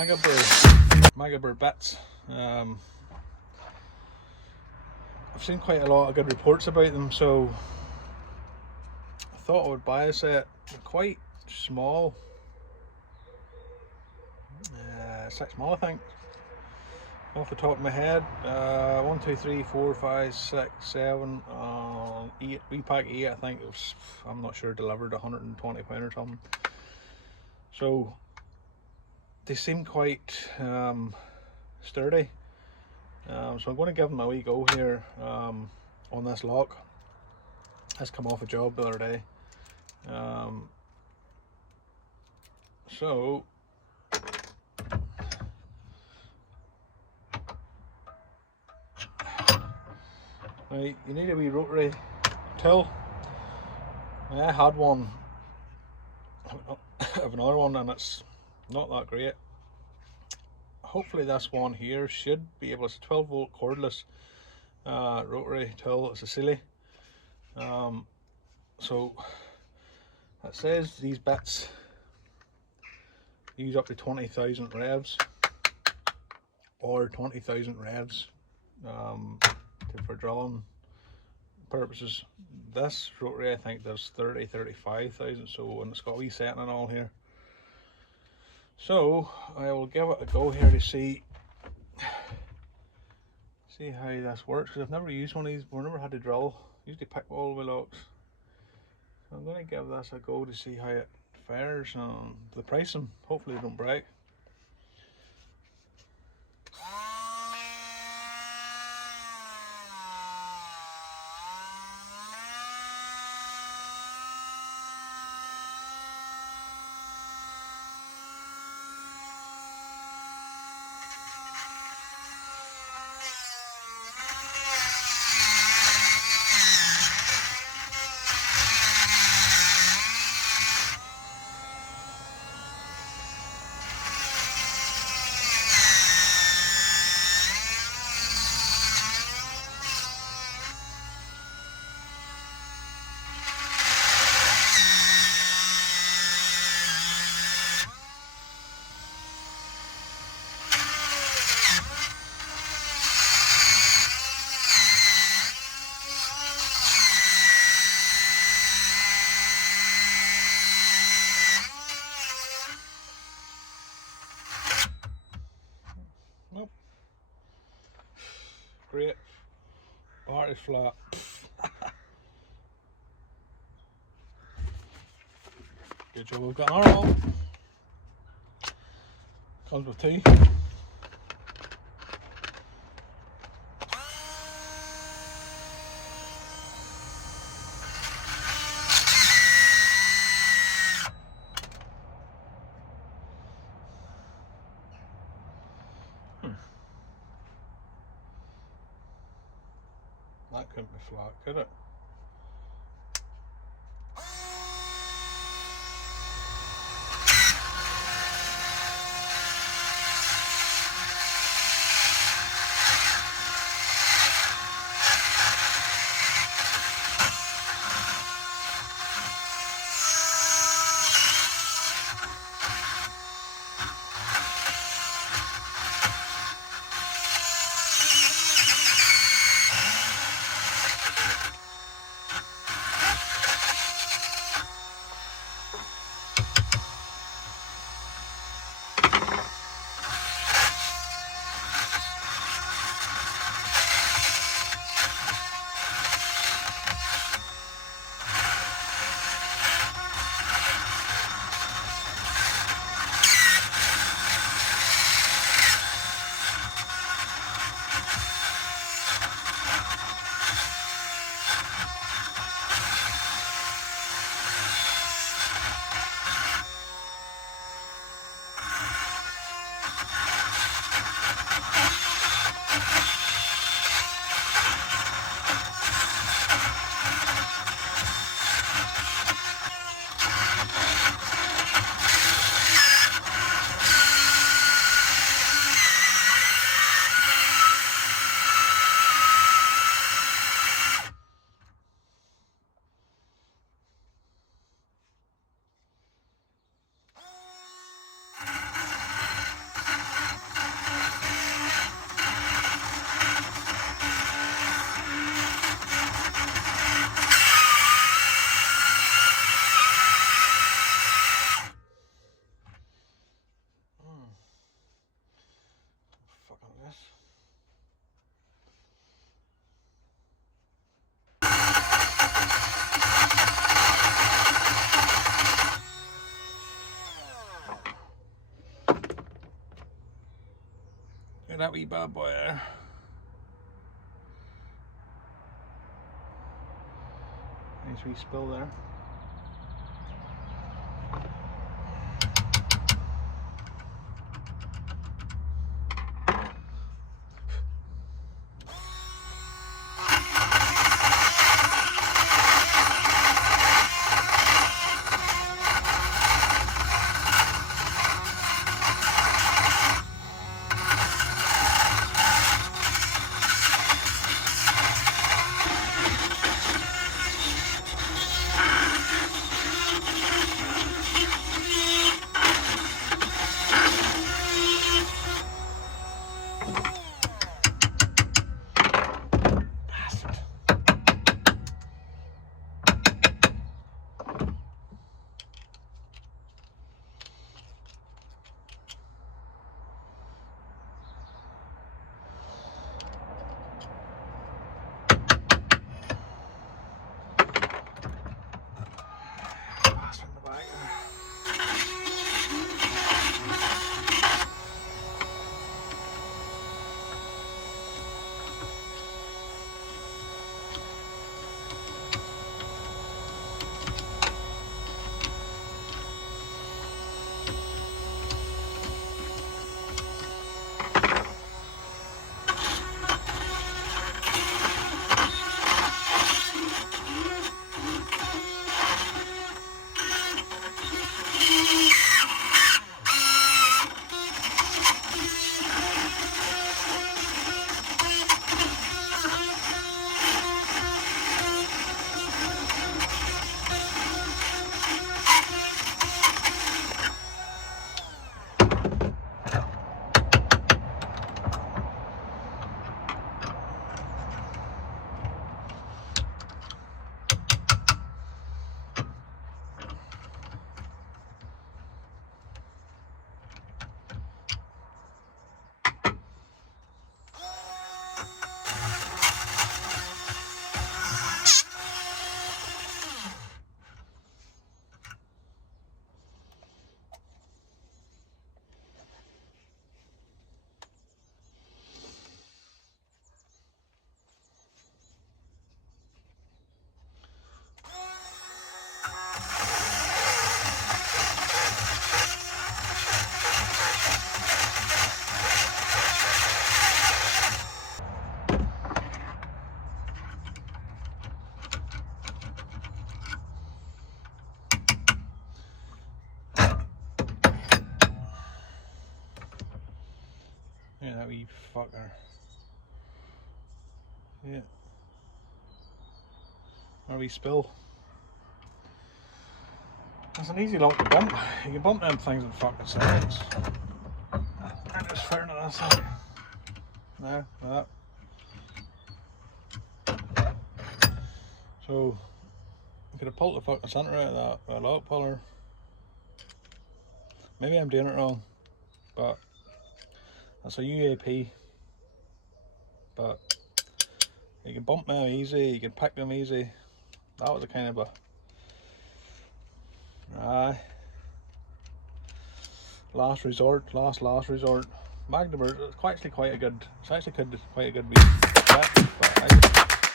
Magi burr bits. I've seen quite a lot of good reports about them, so I thought I would buy a set. They're quite small, 6 mil I think, off the top of my head. 1, 2, 3, 4, 5, 6, 7, 8. We pack 8, I think it was. I'm not sure. Delivered £120 or something. So they seem quite sturdy. So I'm going to give them a wee go here on this lock. This come off a job the other day. So right, you need a wee rotary till. I had one of another one and it's not that great. Hopefully this one here should be able. It's a 12 volt cordless rotary till. It's a Sealy. So it says these bits use up to 20,000 revs or 20,000 revs for drilling purposes. This rotary I think does 35,000, so, and it's got a wee setting and all here. So I will give it a go here to see how this works, because I've never used one of these. We've never had to drill. Usually pick all the locks. So I'm going to give this a go to see how it fares and the pricing. Hopefully they don't break. Nope. Great. Bar is flat. Good job we've got an arm on. Comes with 2. That couldn't be flat, could it? that wee bad boy there. Nice wee spill there. Yeah, that wee fucker. Yeah. Or wee spill. It's an easy lock to bump. You can bump them things in fucking seconds. I just fair to that side. No, that. So I could have pulled the fucking centre out of that with a lock puller. Maybe I'm doing it wrong, but that's a UAP. But you can bump them easy, you can pick them easy. That was a kind of a last resort, last resort. Magdeburg, it's actually quite a good, wee set, but